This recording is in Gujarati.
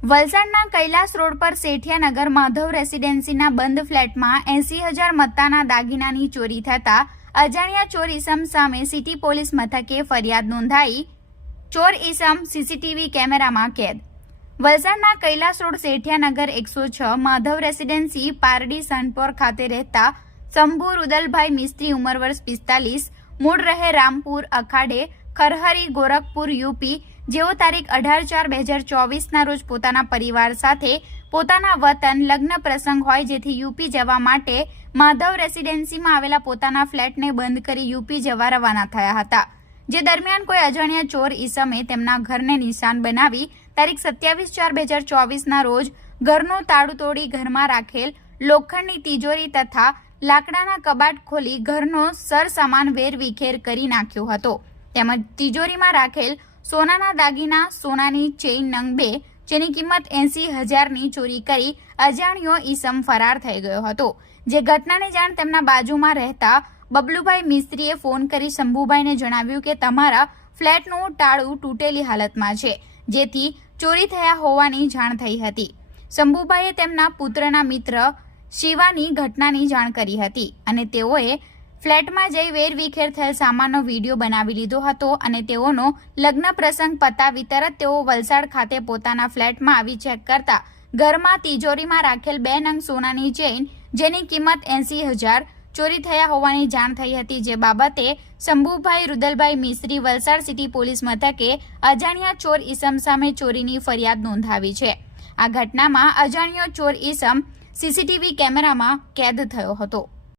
વલસાડના કૈલાસ રોડ પર સેઠિયાનગર માધવ રેસિડેન્સીના બંધ ફ્લેટમાં 80,000 મત્તાના દાગીનાની ચોરી થતા અજાણ્યા ચોર ઈસમ સામે સિટી પોલીસ મથકે ફરિયાદ નોંધાઈ. ચોર ઈસમ સીસીટીવી કેમેરામાં કેદ. વલસાડના કૈલાસ રોડ સેઠિયાનગર 106 માધવ રેસિડેન્સી પારડી સનપોર ખાતે રહેતા શંભુ રુદલભાઈ મિસ્ત્રી ઉંમર વર્ષ 45, મૂળ રહે રામપુર અખાડે, ખરહરી, ગોરખપુર, યુપી, જેઓ તારીખ 18/4/2024ના રોજ પોતાના પરિવાર સાથે પોતાના વતન લગ્ન પ્રસંગ હોય જેથી યુપી જવા માટે માધવ રેસિડેન્સીમાં આવેલા પોતાના ફ્લેટને બંધ કરી યુપી જવા રવાના થયા હતા. જે દરમિયાન કોઈ અજાણ્યા ચોર ઈસમે તેમના ઘરને નિશાન બનાવી તારીખ 27/4/2024ના રોજ ઘરનું તાળું તોડી ઘરમાં રાખેલ લોખંડની તિજોરી તથા લાકડાના કબાટ ખોલી ઘરનો સરસામાન વેરવિખેર કરી નાખ્યો હતો. તેમજ તિજોરીમાં રાખેલ સોનાના દાગીના, સોનાની ચેઇન નંગ 2 જેની કિંમત 80,000ની ચોરી કરી અજાણ્યો ઈસમ ફરાર થઈ ગયો હતો. જે ઘટનાની જાણ તેમના બાજુમાં રહેતા બબલુભાઈ મિસ્ત્રીએ ફોન કરી શંભુભાઈને જણાવ્યું કે તમારા ફ્લેટનું તાળું તૂટેલી હાલતમાં છે, જેથી ચોરી થયા હોવાની જાણ થઈ હતી. શંભુભાઈએ તેમના પુત્રના મિત્ર શિવાની ઘટનાની જાણ કરી હતી અને તેઓએ ફ્લેટમાં જઈ વેરવિખેર થયેલ સામાનનો વિડીયો બનાવી લીધો હતો અને તેઓનો લગ્ન પ્રસંગ પતાવી તરત તેઓ વલસાડ ખાતે પોતાના ફ્લેટમાં આવી ચેક કરતા ઘરમાં તિજોરીમાં રાખેલ 2 નંગ સોનાની ચેઇન જેની કિંમત 80,000 ચોરી થયા હોવાની જાણ થઈ હતી. જે બાબતે શંભુભાઈ રુદલભાઈ મિસ્ત્રી વલસાડ સિટી પોલીસ મથકે અજાણ્યા ચોર ઈસમ સામે ચોરીની ફરિયાદ નોંધાવી છે. આ ઘટનામાં અજાણ્યો ચોર ઈસમ સીસીટીવી કેમેરામાં કેદ થયો હતો.